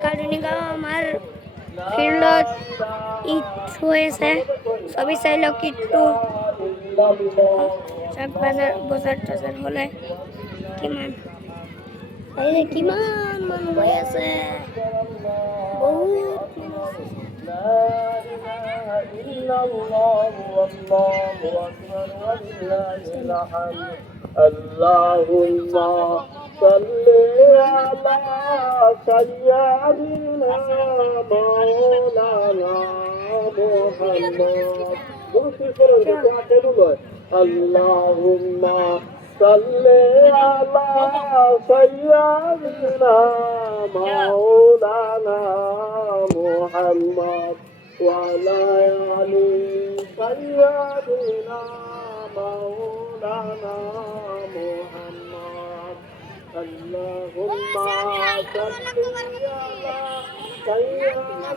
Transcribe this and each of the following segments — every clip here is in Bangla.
কারণিগাঁও আমার ফিল্ডত ঈদ হয়েছে সবই চাইলেও একটু শাক বাজার টাজার হলে কিমান এই যে কিমান মানুহ হৈ আছে বহুত Allahumma salli ala sayyidina maulana Muhammad wa ala ali sayyidina maulana Muhammad Allahumma salli ala sayyidina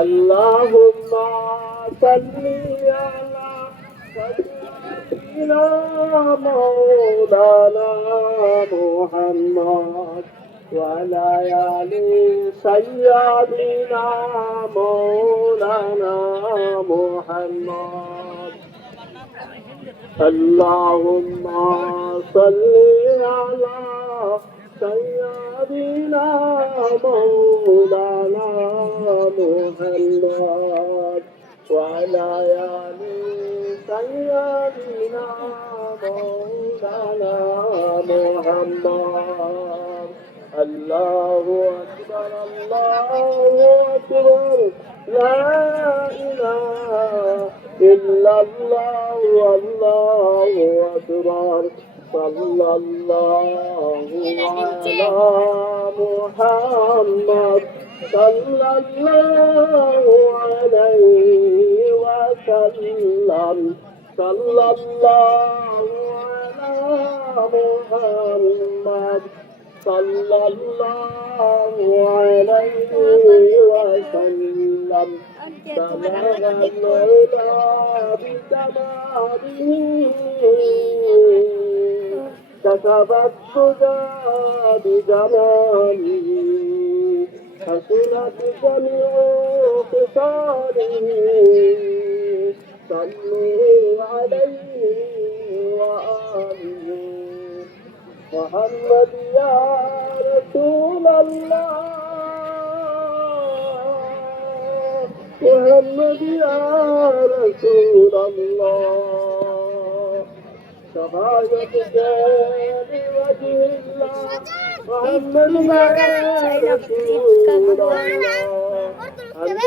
Allahumma salli ala sayyidina maulana Muhammad wa ala ali sayyidina maulana Muhammad Allahumma salli ala sayyidina maulana Muhammad wa ala ali sayyidina maulana Muhammad Allahu akbar la ilaha illallah wallahu akbar sallallahu ala Muhammad sallallahu alayhi wa sallam sallallahu ala Muhammad sallallahu alayhi wa sallam بلغ العلا بكماله كسب الهدى بجماله حسنت جميع خصاله صلوا عليه وآله محمد يا رسول الله محمد يا رسول الله شفاعتك لوجه الله محمد يا رسول الله أنت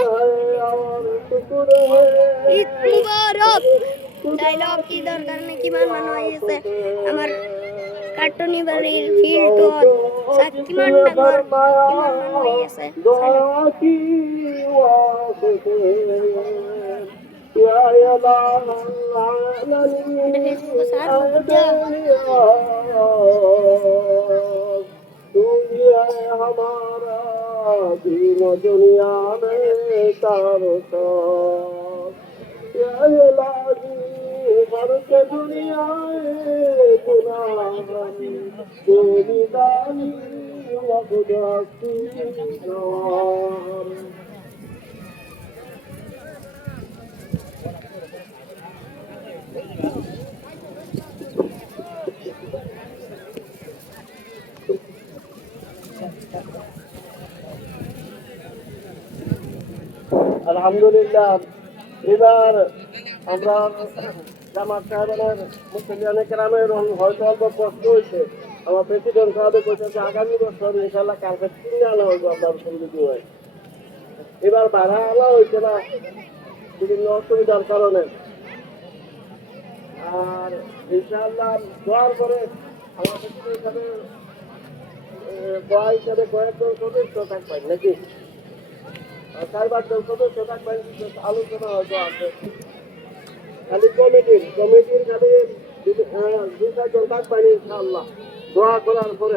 يا شكر Eid মুবারক ডায়লগ কি দরকার নেই কিমান মানুহ আহিছে আমার কাটনি বাড়ির ফিল্ডত কিমান ডাঙৰ কিমান মানুহ আহি আছে يا إله العالمين तू है हमारा दीन दुनिया में तारो या इलाही भर के दुनिया गुनाहगारी गुनाहगारी वखुदासी আলহামদুলিল্লাহ এবার আমরা জামাত সাহেবের মুসলিয়ানে কেরামের হয়তো অল্প কষ্ট হয়েছে আমার প্রেসিডেন্ট সাহেবে কইছে আগামী বছর ইনশাল্লাহ কার্পেট কিনে আনা হইব আপনার সুবিধা হয় এবার বাধা আনা হয়েছে না বিভিন্ন অসুবিধার কারণে আর ইনশাল্লাহ দোয়ার পরে আমার প্রেসিডেন্ট সাহেবের দোয়া হিসাবে কয়েকজন সদস্য থাকবেন নাকি সাইবার সদস্য থাকবেন আলোচনা হয়তো আছে খালি কমিটির খালি 2-4 জন থাকবেন ইনশাআল্লাহ দোয়া করার পরে